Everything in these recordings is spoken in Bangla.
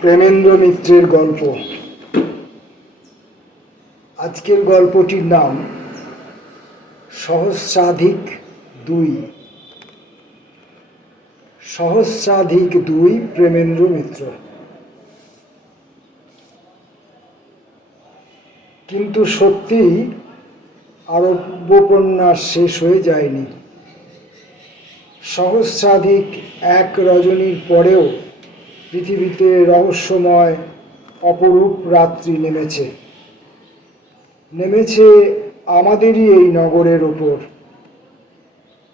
প্রেমেন্দ্র মিত্রের গল্প। আজকের গল্পটির নাম সহস্রাধিক দুই। সহস্রাধিক দুই, প্রেমেন্দ্র মিত্র। কিন্তু সত্যিই আরব্যোপন্যাস শেষ হয়ে যায়নি। সহস্রাধিক এক রজনীর পরেও পৃথিবীতে রহস্যময় অপরূপ রাত্রি নেমেছে আমাদেরই এই নগরের ওপর।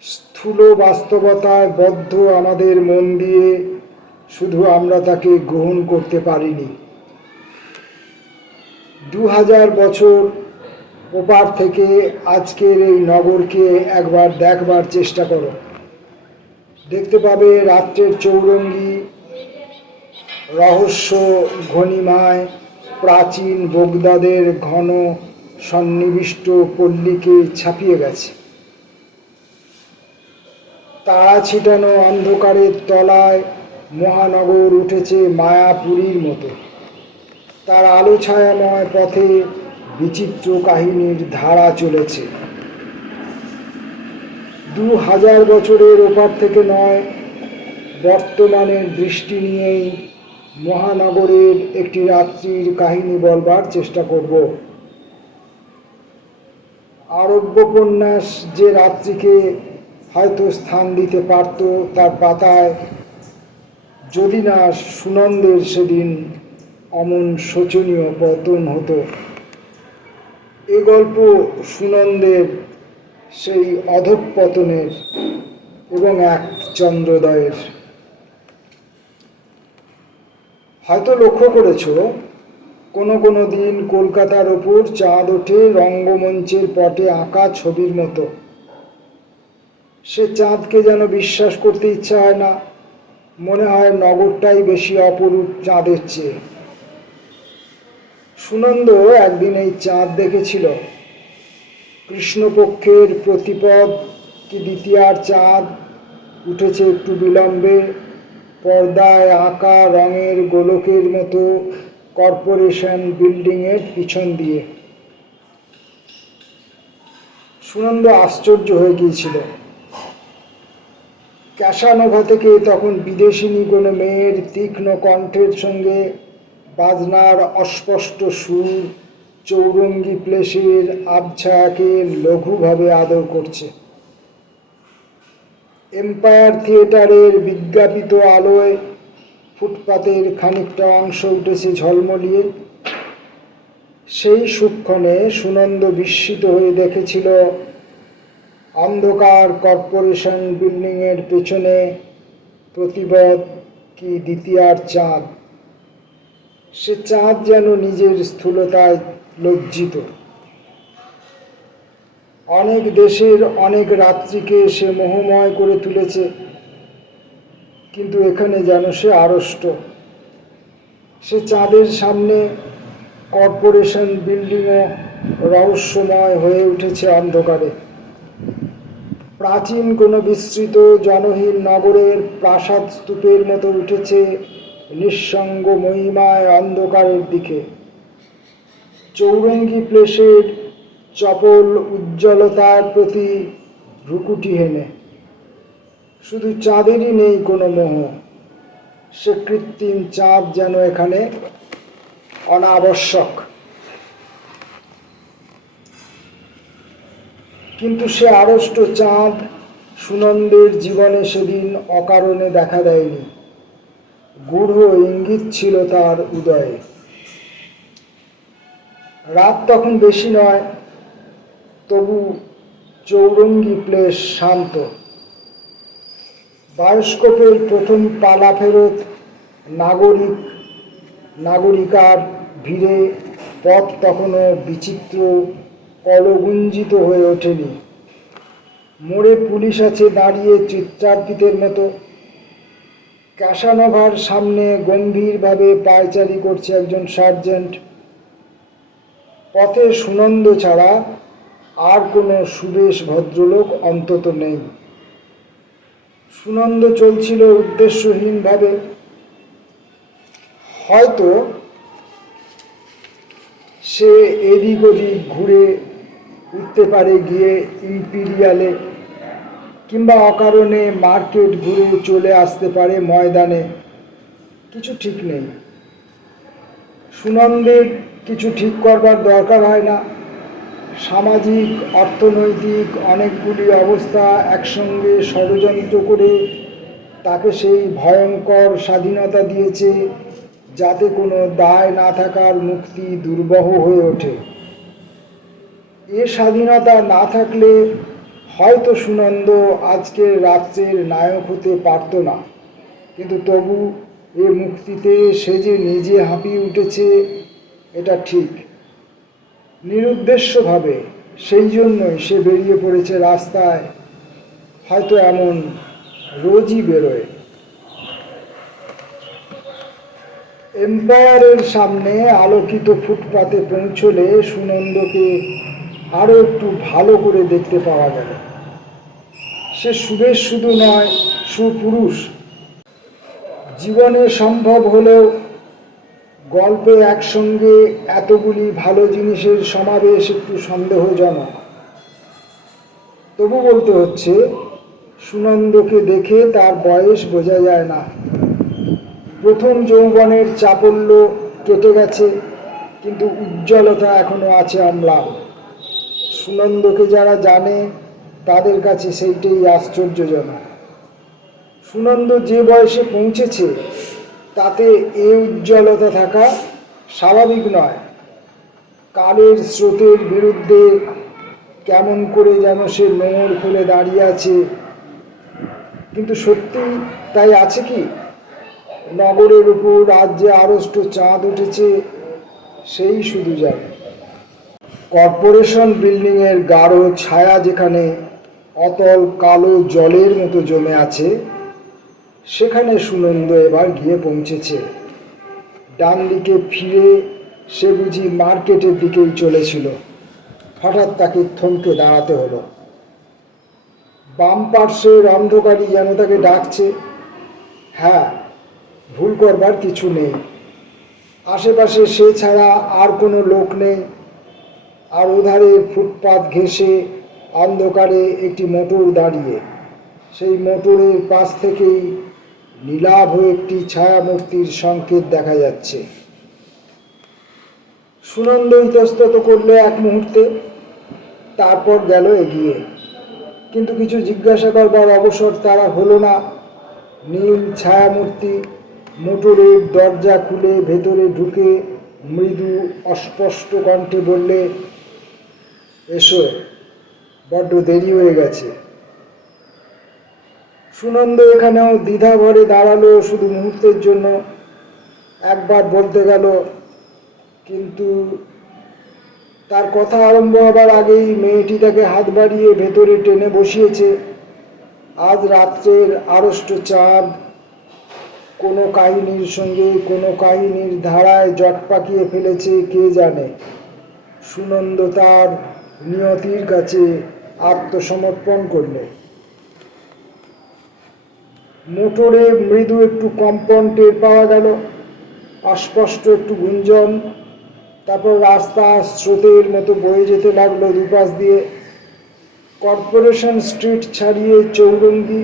স্থূল বাস্তবতায় বদ্ধ আমাদের মন দিয়ে শুধু আমরা তাকে গ্রহণ করতে পারিনি। 2000 বছর ওপার থেকে আজকের এই নগরকে একবার দেখবার চেষ্টা করো। দেখতে পাবে রাত্রের চৌরঙ্গি রহস্য ঘনিমায় প্রাচীন বোগদাদের ঘন সন্নিবিষ্ট পল্লীকে ছাপিয়ে গেছে। তারা ছিটানো অন্ধকারের তলায় মহানগর উঠেছে মায়াপুরীর মতো। তার আলো ছায়াময় পথে বিচিত্র কাহিনীর ধারা চলেছে। 2000 বছরের ওপার থেকে নয়, বর্তমানের দৃষ্টি নিয়েই মহানগরের একটি রাত্রির কাহিনী বলবার চেষ্টা করব। আরব্যোপন্যাস যে রাত্রিকে হয়তো স্থান দিতে পারত তার পাতায়, যদি না সুনন্দের সেদিন অমন শোচনীয় পতন হতো। এ গল্প সুনন্দের সেই অধঃপতনের এবং এক চন্দ্রোদয়ের। হয়তো লক্ষ্য করেছ, কোনো কোনো দিন কলকাতার ওপর চাঁদ ওঠে রঙ্গমঞ্চের পটে আঁকা ছবির মতো। সে চাঁদকে যেন বিশ্বাস করতে ইচ্ছা হয় না, মনে হয় নগরটাই বেশি অপরূপ চাঁদের চেয়ে। সুনন্দ একদিন এই চাঁদ দেখেছিল। কৃষ্ণপক্ষের প্রতিপদ কি দ্বিতীয়ার চাঁদ উঠেছে একটু বিলম্বে, পর্দায় আঁকা রঙের গোলকের মতো কর্পোরেশন বিল্ডিংয়ের পিছন দিয়ে। সুনন্দ আশ্চর্য হয়ে গিয়েছিল। ক্যাসানোভা থেকে তখন বিদেশিনী কোনো মেয়ের তীক্ষ্ণ কণ্ঠের সঙ্গে বাজনার অস্পষ্ট সুর চৌরঙ্গি প্লেসের আবছায়াকে লঘুভাবে আদর করছে। এম্পায়ার থিয়েটারের বিজ্ঞাপিত আলোয় ফুটপাতের খানিকটা অংশ উঠেছে ঝলমলিয়ে। সেই সুক্ষণে সুনন্দ বিস্মিত হয়ে দেখেছিল অন্ধকার কর্পোরেশন বিল্ডিংয়ের পেছনে প্রতিবদ কি দ্বিতীয়ার চাঁদ। সে চাঁদ যেন নিজের স্থূলতায় লজ্জিত। অনেক দেশের অনেক রাত্রিকে সে মোহময় করে তুলেছে, কিন্তু এখানে যেন সে আড়ষ্ট। সে চাঁদের সামনে কর্পোরেশন বিল্ডিংও রহস্যময় হয়ে উঠেছে অন্ধকারে। প্রাচীন কোনো বিস্তৃত জনহীন নগরের প্রাসাদ স্তূপের মতো উঠেছে নিঃসঙ্গ মহিমায় অন্ধকারের দিকে। চৌরঙ্গি প্লেসের চপল উজ্জ্বলতার প্রতি ভ্রুকুটি হেনে। শুধু চাঁদেরই নেই কোনো মোহ, সে কৃত্রিম চাঁদ যেন এখানে অনাবশ্যক। কিন্তু সে আড়ষ্ট চাঁদ সুনন্দের জীবনে সেদিন অকারণে দেখা দেয়নি। গূঢ় ইঙ্গিত ছিল তার উদয়ে। রাত তখন বেশি নয়, তবু চৌরঙ্গি প্লেস শান্ত। বায়োস্কোপের প্রথম পালা ফেরত নাগরিকার ভিড়ে পথ তখনও বিচিত্র কলগুঞ্জিত হয়ে ওঠেনি। মোড়ে পুলিশ আছে দাঁড়িয়ে চিত্রার্পিতের মতো। ক্যাসানোভার সামনে গম্ভীরভাবে পায়চারি করছে একজন সার্জেন্ট। পথে সুনন্দ ছাড়া আর কোনো সুবেশ ভদ্রলোক অন্তত নেই। সুনন্দ চলছিল উদ্দেশ্যহীনভাবে। হয়তো সে এদিক ওদিক ঘুরে উঠতে পারে গিয়ে ইম্পিরিয়ালে, কিংবা অকারণে মার্কেট ঘুরে চলে আসতে পারে ময়দানে, কিছু ঠিক নেই। সুনন্দের কিছু ঠিক করবার দরকার হয় না। সামাজিক অর্থনৈতিক অনেকগুলি অবস্থা একসঙ্গে ষড়যন্ত্র করে তাকে সেই ভয়ঙ্কর স্বাধীনতা দিয়েছে যাতে কোনো দায় না থাকার মুক্তি দুর্বহ হয়ে ওঠে। এ স্বাধীনতা না থাকলে হয়তো সুনন্দ আজকের রাত্রের নায়ক হতে পারত না, কিন্তু তবু এ মুক্তিতে সে যে নিজে হাঁপিয়ে উঠেছে এটা ঠিক। নিরুদ্দেশ্যভাবে সেই জন্যই সে বেরিয়ে পড়েছে রাস্তায়। হয়তো এমন রোজই বেরোয়। এম্পায়ারের সামনে আলোকিত ফুটপাতে পৌঁছলে সুনন্দকে আরও একটু ভালো করে দেখতে পাওয়া গেল। সে সুবেশ শুধু নয়, সুপুরুষ। জীবনে সম্ভব হলেও গল্পে একসঙ্গে এতগুলি ভালো জিনিসের সমাবেশ একটু সন্দেহজনক। তবু বলতে হচ্ছে, সুনন্দকে দেখে তার বয়স বোঝা যায় না। প্রথম যৌবনের চাপল্য কেটে গেছে, কিন্তু উজ্জ্বলতা এখনো আছে অম্লান। সুনন্দকে যারা জানে তাদের কাছে সেইটাই আশ্চর্যজনক। সুনন্দ যে বয়সে পৌঁছেছে তাতে এ উজ্জ্বলতা থাকা স্বাভাবিক নয়। কালের স্রোতের বিরুদ্ধে কেমন করে যেন সে নোঙর ফেলে দাঁড়িয়ে আছে। কিন্তু সত্যি তাই আছে কি? নগরের উপর আজ যে আড়ষ্ট চাঁদ উঠেছে সেই শুধু জানে। কর্পোরেশন বিল্ডিংয়ের গাঢ় ছায়া যেখানে অতল কালো জলের মতো জমে আছে, সেখানে সুনন্দ এবার গিয়ে পৌঁছেছে। ডান দিকে ফিরে সে বুঝি মার্কেটের দিকেই চলেছিল। হঠাৎ তাকে থমকে দাঁড়াতে হলো। বাম পার্শ্বের অন্ধকারই যেন তাকে ডাকছে। হ্যাঁ, ভুল করবার কিছু নেই। আশেপাশে সে ছাড়া আর কোনো লোক নেই। আর ওধারে ফুটপাত ঘেঁষে অন্ধকারে একটি মোটর দাঁড়িয়ে। সেই মোটরের পাশ থেকেই নীলাভ একটি ছায়ামূর্তির সংকেত দেখা যাচ্ছে। সুনন্দ ইতস্তত করলে এক মুহূর্তে, তারপর গেল এগিয়ে। কিন্তু কিছু জিজ্ঞাসা করবার অবসর তারা হলো না। নীল ছায়ামূর্তি মোটরের দরজা খুলে ভেতরে ঢুকে মৃদু অস্পষ্ট কণ্ঠে বললে, এসো, বড্ড দেরি হয়ে গেছে। সুনন্দ এখানেও দ্বিধা ভরে দাঁড়ালো শুধু মুহূর্তের জন্য। একবার বলতে গেল, কিন্তু তার কথা আরম্ভ হবার আগেই মেয়েটি তাকে হাত বাড়িয়ে ভেতরে টেনে বসিয়েছে। আজ রাত্রের আড়ষ্ট চাঁদ কোনো কাহিনীর সঙ্গে কোনো কাহিনীর ধারায় জট পাকিয়ে ফেলেছে কে জানে। সুনন্দ তার নিয়তির কাছে আত্মসমর্পণ করলে। মোটরে মৃদু একটু কম্পন টের পাওয়া গেল, অস্পষ্ট একটু গুঞ্জন। তারপর রাস্তা স্রোতের মতো বয়ে যেতে লাগলো দুপাশ দিয়ে। কর্পোরেশন স্ট্রিট ছাড়িয়ে চৌরঙ্গি,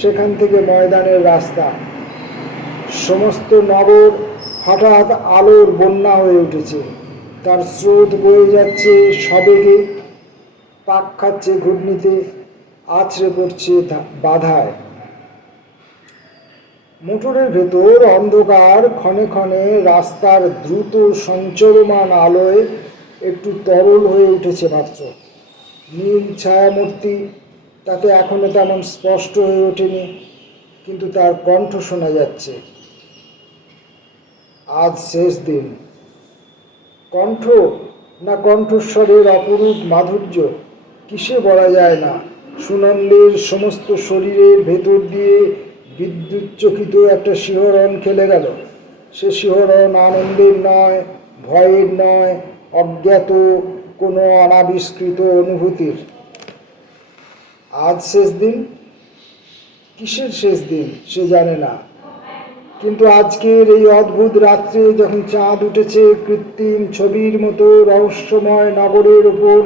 সেখান থেকে ময়দানের রাস্তা। সমস্ত নগর হঠাৎ আলোর বন্যা হয়ে উঠেছে। তার স্রোত বয়ে যাচ্ছে সবেগে, পাক খাচ্ছে ঘূর্ণিতে, আছড়ে পড়ছে বাধায়। মোটরের ভেতর অন্ধকার ক্ষণে ক্ষণে রাস্তার দ্রুত সঞ্চরমান আলোয় একটু তরল হয়ে উঠেছে মাত্র। নীল ছায়ামূর্তি তাতে এখনো তেমন স্পষ্ট হয়ে ওঠেনি, কিন্তু তার কণ্ঠ শোনা যাচ্ছে। আজ শেষ দিন। কণ্ঠ না কণ্ঠস্বরের অপরূপ মাধুর্য কিসে বলা যায় না। সুনন্দের সমস্ত শরীরের ভেতর দিয়ে বিদ্যুৎ চকিত একটা শিহরণ খেলে গেল। সে শিহরণ আনন্দের নয়, ভয়ের নয়, অজ্ঞাত কোনো অনাবিষ্কৃত অনুভূতির। আজ শেষ দিন। কিসের শেষ দিন সে জানে না। কিন্তু আজকের এই অদ্ভুত রাত্রে যখন চাঁদ উঠেছে কৃত্রিম ছবির মতো রহস্যময় নগরের ওপর,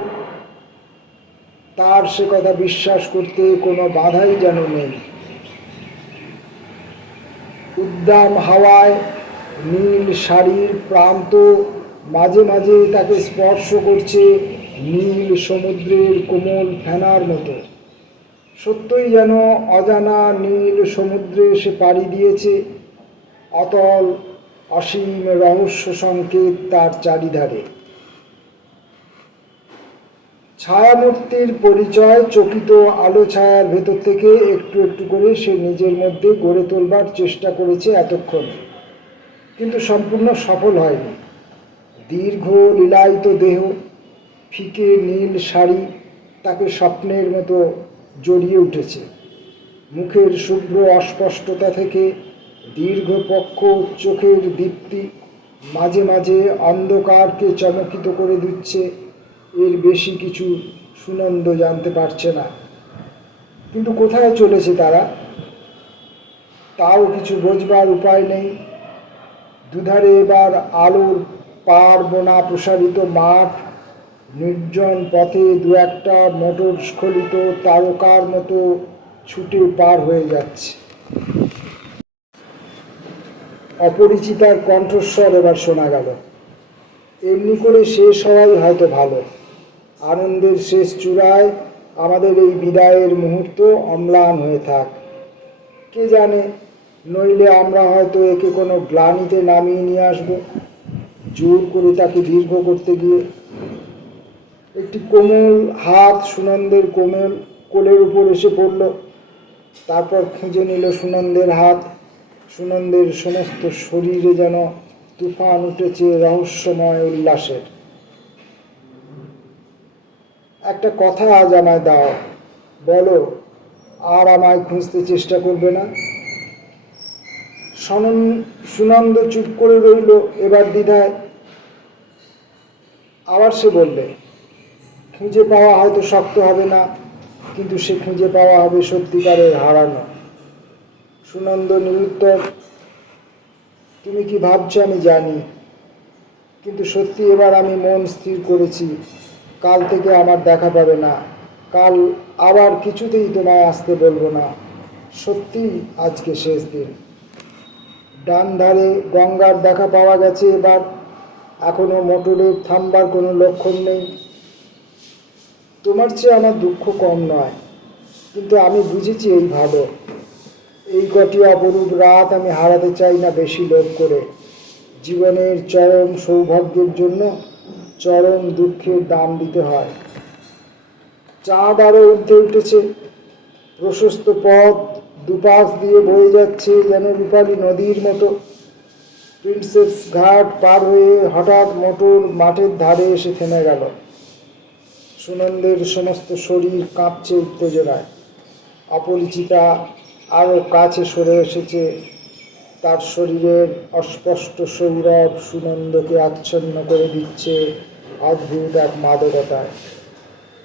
তার সে কথা বিশ্বাস করতে কোনো বাধাই যেন নেই। উদ্দাম হাওয়ায় নীল শাড়ির প্রান্ত মাঝে মাঝে তাকে স্পর্শ করছে নীল সমুদ্রের কোমল ফেনার মতো। সত্যই যেন অজানা নীল সমুদ্রে সে পাড়ি দিয়েছে, অতল অসীম রহস্য সংকেত তার চারিধারে। ছায়ামূর্তির পরিচয় চকিত আলো ছায়ার ভেতর থেকে একটু একটু করে সে নিজের মধ্যে গড়ে তোলবার চেষ্টা করেছে এতক্ষণ, কিন্তু সম্পূর্ণ সফল হয়নি। দীর্ঘ লীলায়িত দেহ, ফিকে নীল শাড়ি তাকে স্বপ্নের মতো জড়িয়ে উঠেছে। মুখের শুভ্র অস্পষ্টতা থেকে দীর্ঘ পক্ষ চোখের দীপ্তি মাঝে মাঝে অন্ধকারকে চমকিত করে দিচ্ছে। এর বেশি কিছু সুনন্দ জানতে পারছে না। কিন্তু কোথায় চলেছে তারা, তাও কিছু বোঝবার উপায় নেই। দুধারে এবার আলোর পার বোনা প্রসারিত মাঠ, নির্জন পথে দু একটা মোটর স্খলিত তারকার মতো ছুটে পার হয়ে যাচ্ছে। অপরিচিতার কণ্ঠস্বর এবার শোনা গেল। এমনি করে শেষ হওয়াই হয়তো ভালো। আনন্দের শেষ চূড়ায় আমাদের এই বিদায়ের মুহূর্ত অম্লান হয়ে থাক। কে জানে, নইলে আমরা হয়তো একে কোনো গ্লানিতে নামিয়ে নিয়ে আসবো, জোর করে তাকে দীর্ঘ করতে গিয়ে। একটি কোমল হাত সুনন্দের কোলের উপর এসে পড়ল। তারপর খুঁজে নিল সুনন্দের হাত। সুনন্দের সমস্ত শরীরে যেন তুফান উঠেছে রহস্যময় উল্লাসের। একটা কথা আজ আমায় দাও, বলো, আর আমায় খুঁজতে চেষ্টা করবে না? সুনন্দ চুপ করে রইল এবার দ্বিধায়। আবার সে বললে, খুঁজে পাওয়া হয়তো শক্ত হবে না, কিন্তু সে খুঁজে পাওয়া হবে সত্যিকারের হারানো। সুনন্দ নিরুত্তর। তুমি কি ভাবছো আমি জানি, কিন্তু সত্যি এবার আমি মন স্থির করেছি, কাল থেকে আমার দেখা পাবে না। কাল আবার কিছুতেই তোমায় আসতে বলবো না। সত্যি আজকে শেষ দিন। ডান ধারে গঙ্গার দেখা পাওয়া গেছে এবার। এখনো মোটরের থামবার কোনো লক্ষণ নেই। তোমার চেয়ে আমার দুঃখ কম নয়, কিন্তু আমি বুঝেছি এই ভালো। এই কটি অপরূপ রাত আমি হারাতে চাই না বেশি লোভ করে। জীবনের চরম সৌভাগ্যের জন্য চরম দুঃখের দাম দিতে হয়। চাঁদ আরো ঊর্ধ্বে উঠেছে। প্রশস্ত পথ দুপাশ দিয়ে বয়ে যাচ্ছে যেন রূপালী নদীর মতো। প্রিন্সেস ঘাট পার হয়ে হঠাৎ মোটর মাঠের ধারে এসে থেমে গেল। সুনন্দের সমস্ত শরীর কাঁপছে উত্তেজনায়। অপরিচিতা আরো কাছে সরে এসেছে। তার শরীরের অস্পষ্ট সৌরভ সুনন্দকে আচ্ছন্ন করে দিচ্ছে অদ্ভুত এক মাদকতায়।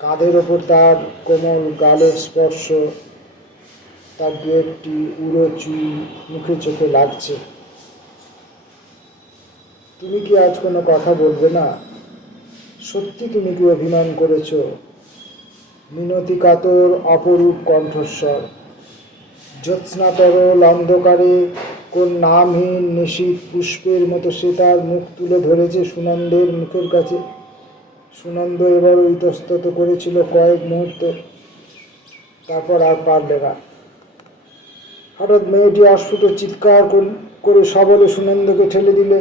কাঁধের ওপর তার কোমল গালের স্পর্শ, তার দু একটি উড়ো চুল মুখে চোখে লাগছে। তুমি কি আজ কোনো কথা বলবে না? সত্যি তুমি কি অভিমান করেছ? মিনতি কাতর অপরূপ কণ্ঠস্বর। জ্যোৎস্নাতরল অন্ধকারে কোন নামহীন নিশীথ পুষ্পের মতো সে তার মুখ তুলে ধরেছে সুনন্দের মুখের কাছে। সুনন্দ এবার ইতস্তত করেছিল কয়েক মুহূর্ত, তারপর আর পারলে না। হঠাৎ মেয়েটি অস্ফুট চিৎকার করে সবলে সুনন্দকে ঠেলে দিলে।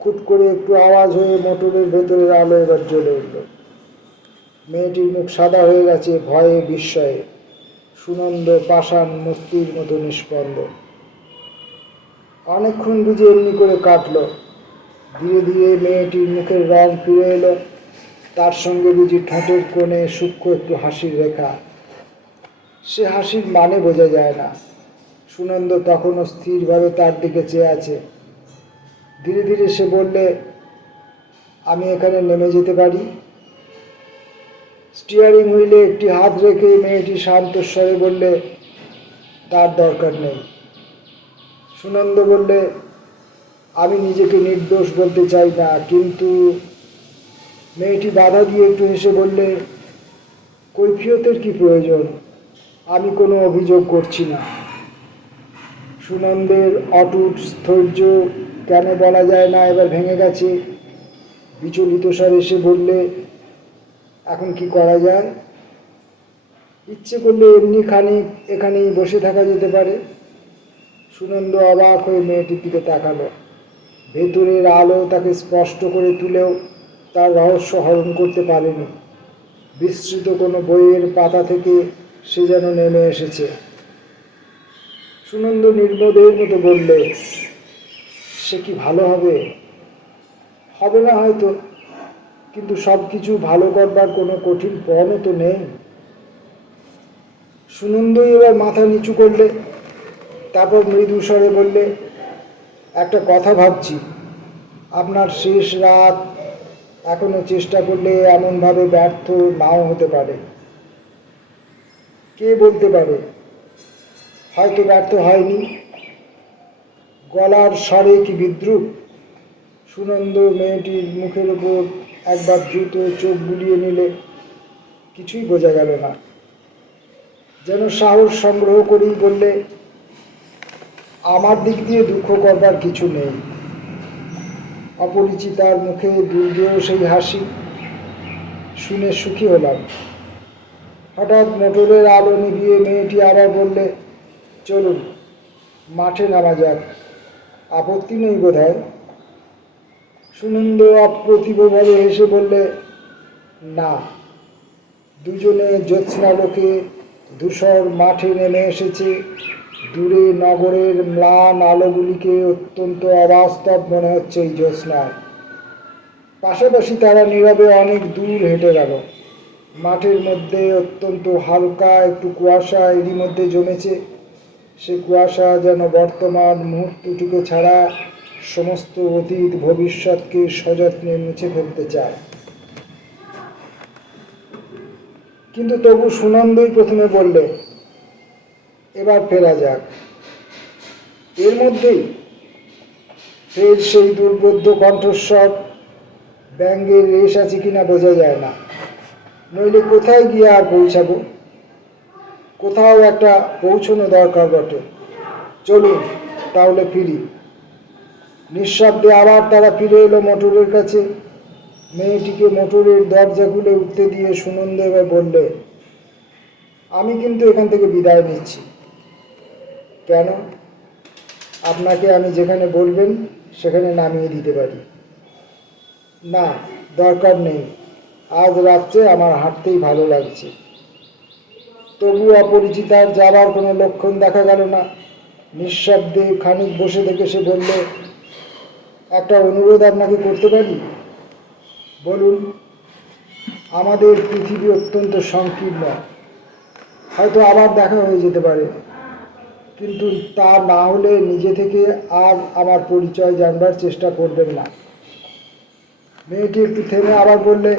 খুট করে একটু আওয়াজ হয়ে মোটরের ভেতরের আলো এবার জ্বলে উঠল। মেয়েটির মুখ সাদা হয়ে গেছে ভয়ে বিস্ময়ে। সুনন্দ পাষাণ মূর্তির মতো নিষ্পন্দ। অনেকক্ষণ বুঝে এমনি করে কাটল। ধীরে ধীরে মেয়েটির মুখের রং ফিরে এলো। তার সঙ্গে বুঝি ঠোঁটের কোণে সূক্ষ্ম একটু হাসির রেখা। সে হাসির মানে বোঝা যায় না। সুনন্দ তখনও স্থিরভাবে তার দিকে চেয়ে আছে। ধীরে ধীরে সে বললে, আমি এখানে নেমে যেতে পারি? স্টিয়ারিং হুইলে একটি হাত রেখে মেয়েটি শান্ত স্বরে বললে, তার দরকার নেই। সুনন্দ বললে, আমি নিজেকে নির্দোষ বলতে চাই না, কিন্তু মেয়েটি বাধা দিয়ে একটু হেসে বললে, কৈফিয়তের কি প্রয়োজন, আমি কোনো অভিযোগ করছি না। সুনন্দের অটুট স্থৈর্য কেন বলা যায় না এবার ভেঙে গেছে। বিচলিত স্বরে এসে বললে, এখন কি করা যায়? ইচ্ছে করলে এমনি খানিক এখানেই বসে থাকা যেতে পারে। সুনন্দ অবাক হয়ে মেয়েটির দিকে তাকালো। ভেতরের আলো তাকে স্পষ্ট করে তুলেও তার রহস্য হরণ করতে পারেনি। বিস্তৃত কোনো বইয়ের পাতা থেকে সে যেন নেমে এসেছে। সুনন্দ নির্বোধের মতো বললে, সে কি ভালো হবে? হবে না হয়তো, কিন্তু সব কিছু ভালো করবার কোনো কঠিন পণও তো নেই। সুনন্দই এবার মাথা নিচু করলে, তারপর মৃদু স্বরে বললে, একটা কথা ভাবছি, আপনার শেষ রাত, এখনো চেষ্টা করলে এমনভাবে ব্যর্থ নাও হতে পারে। কে বলতে পারে, হয়তো ব্যর্থ হয়নি। গলার স্বরে কি বিদ্রুপ? সুনন্দ মেয়েটির মুখের উপর একবার দ্রুত চোখ বুলিয়ে নিলে। কিছুই বোঝা গেল না। যেন সাহস সংগ্রহ করেই বললে, আমার দিক দিয়ে দুঃখ করবার কিছু নেই। অপরিচিতার মুখে দুর্গেও সেই হাসি, শুনে সুখী হলাম। হঠাৎ মোটরের আলো নিভিয়ে মেয়েটি আবার বললে, চলুন মাঠে নামা যাক, আপত্তি নেই বোধ হয়। সুনন্দ অপ্রতিভভাবে হেসে বললে, না। দুজনে জ্যোৎস্নালোকে ধূসর মাঠে নেমে এসেছে। দূরে নগরের ম্লান আলোগুলিকে অত্যন্ত অবাস্তব মনে হচ্ছে এই জ্যোৎস্নায়। পাশাপাশি তারা নীরবে অনেক দূর হেঁটে গেল। মাঠের মধ্যে অত্যন্ত হালকা একটু কুয়াশা এরই মধ্যে জমেছে। সে কুয়াশা যেন বর্তমান মুহূর্তটিকে ছাড়া সমস্ত অতীত ভবিষ্যৎকে সযত্নে মুছে ফেলতে চায়। কিন্তু তবু সুনন্দই প্রথমে বললে, এবার ফেরা যাক। এর মধ্যেই ফের সেই দুর্বোধ্য কণ্ঠস্বর। ব্যঙ্গের রেশ আছে কিনা বোঝা যায় না। নইলে কোথায় গিয়ে আর পৌঁছাবো? কোথাও একটা পৌঁছানো দরকার বটে। চলুন তাহলে ফিরি। নিঃশব্দে আবার তারা ফিরে এলো মোটরের কাছে। মেয়েটিকে মোটরের দরজা খুলে উঠতে দিয়ে সুনন্দ এবার বললে, আমি কিন্তু এখান থেকে বিদায় নিচ্ছি। কেন? আপনাকে আমি যেখানে বলবেন সেখানে নামিয়ে দিতে পারি। না, দরকার নেই। আজ রাত্রে আমার হাঁটতেই ভালো লাগছে। তবু অপরিচিতার যাবার কোনো লক্ষণ দেখা গেল না। নিঃশব্দে খানিক বসে থেকে সে বললে, একটা অনুরোধ আপনাকে করতে পারি? বলুন। আমাদের পৃথিবী অত্যন্ত সংকীর্ণ। হয়তো আবার দেখা হয়ে যেতে পারে, কিন্তু তা না হলে নিজে থেকে আর আমার পরিচয় জানবার চেষ্টা করবেন না। মেয়েটি একটু থেমে আবার বললে,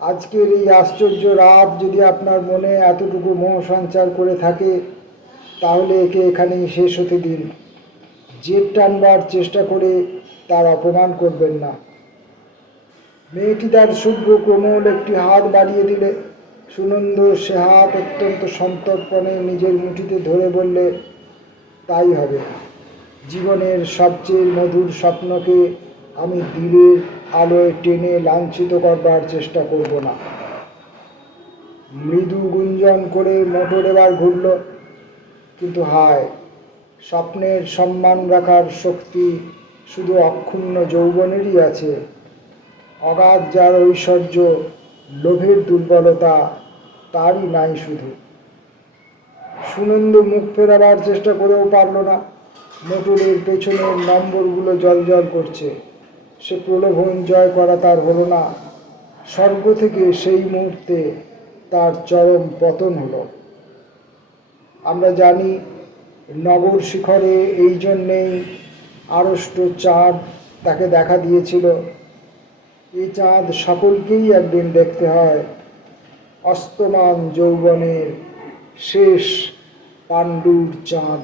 আজকের এই আশ্চর্য রাত যদি আপনার মনে এতটুকু মোহ সঞ্চার করে থাকে, তাহলে একে এখানেই শেষ হতে দিন। জেদ টানবার চেষ্টা করে তার অপমান করবেন না। মেয়েটি তার শুভ্র কোমল একটি হাত বাড়িয়ে দিলে। সুনন্দ সে হাত অত্যন্ত সন্তর্পণে নিজের মুঠিতে ধরে বললে, তাই হবে। জীবনের সবচেয়ে মধুর স্বপ্নকে আমি দিনের আলোয় টেনে লাঞ্ছিত করবার চেষ্টা করব না। মৃদু গুঞ্জন করে মোটর এবার ঘুরল। কিন্তু হায়, স্বপ্নের সম্মান রাখার শক্তি শুধু অক্ষুণ্ণ যৌবনেরই আছে। অগাধ যার ঐশ্বর্য, লোভের দুর্বলতা তারই নাই শুধু। সুনন্দ মুখ ফেরাবার চেষ্টা করেও পারল না। মোটরের পেছনের নম্বরগুলো জলজল করছে। সে প্রলোভন জয় করা তার হলো না। স্বর্গ থেকে সেই মুহূর্তে তার চরম পতন হলো। আমরা জানি, নগর শিখরে এই জন্যেই আড়ষ্ট চাঁদ তাকে দেখা দিয়েছিল। এই চাঁদ সকলকেই একদিন দেখতে হয়। অস্তমান যৌবনের শেষ পাণ্ডুর চাঁদ।